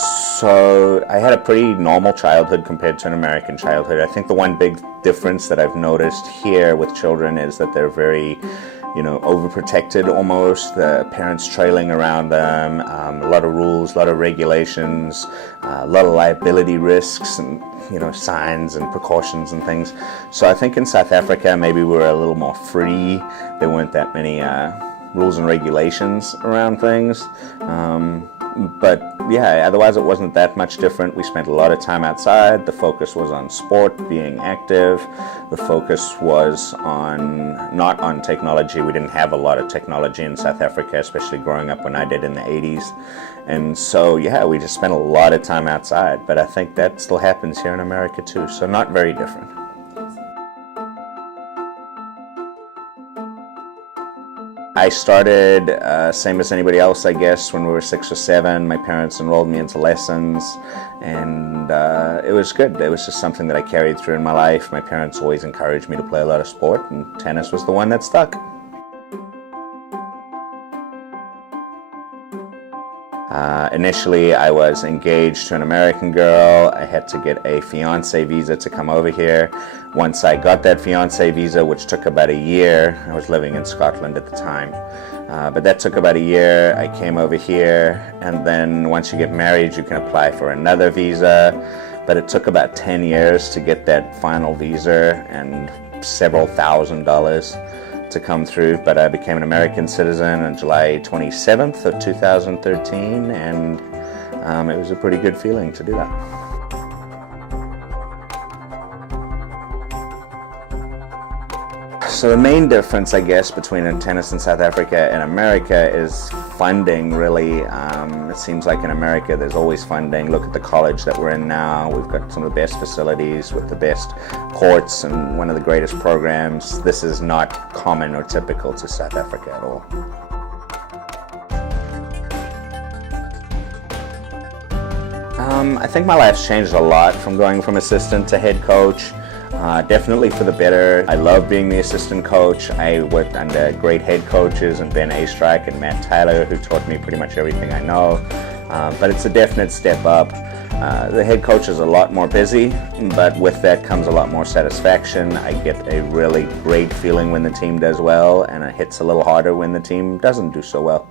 So I had a pretty normal childhood compared to an American childhood. I think the one big difference that I've noticed here with children is that they're very, overprotected almost. The parents trailing around them, a lot of rules, a lot of regulations, a lot of liability risks and, signs and precautions and things. So I think in South Africa maybe we were a little more free. There weren't that many rules and regulations around things. But yeah, otherwise it wasn't that much different. We spent a lot of time outside. The focus was on sport, being active. The focus was not on technology. We didn't have a lot of technology in South Africa, especially growing up when I did in the 80s. And so yeah, we just spent a lot of time outside. But I think that still happens here in America too, so not very different. I started, same as anybody else, I guess, when we were 6 or 7. My parents enrolled me into lessons, and it was good. It was just something that I carried through in my life. My parents always encouraged me to play a lot of sport, and tennis was the one that stuck. Initially, I was engaged to an American girl. I had to get a fiancé visa to come over here. Once I got that fiancé visa, which took about a year, I was living in Scotland at the time, but that took about a year. I came over here, and then once you get married, you can apply for another visa, but it took about 10 years to get that final visa and several $1,000s to come through. But I became an American citizen on July 27th of 2013, and it was a pretty good feeling to do that. So the main difference, I guess, between tennis in South Africa and America is funding, really. It seems like in America there's always funding. Look at the college that we're in now. We've got some of the best facilities with the best courts and one of the greatest programs. This is not common or typical to South Africa at all. I think my life's changed a lot from going from assistant to head coach. Definitely for the better. I love being the assistant coach. I worked under great head coaches and Ben Astrike and Matt Tyler, who taught me pretty much everything I know. But it's a definite step up. The head coach is a lot more busy, but with that comes a lot more satisfaction. I get a really great feeling when the team does well, and it hits a little harder when the team doesn't do so well.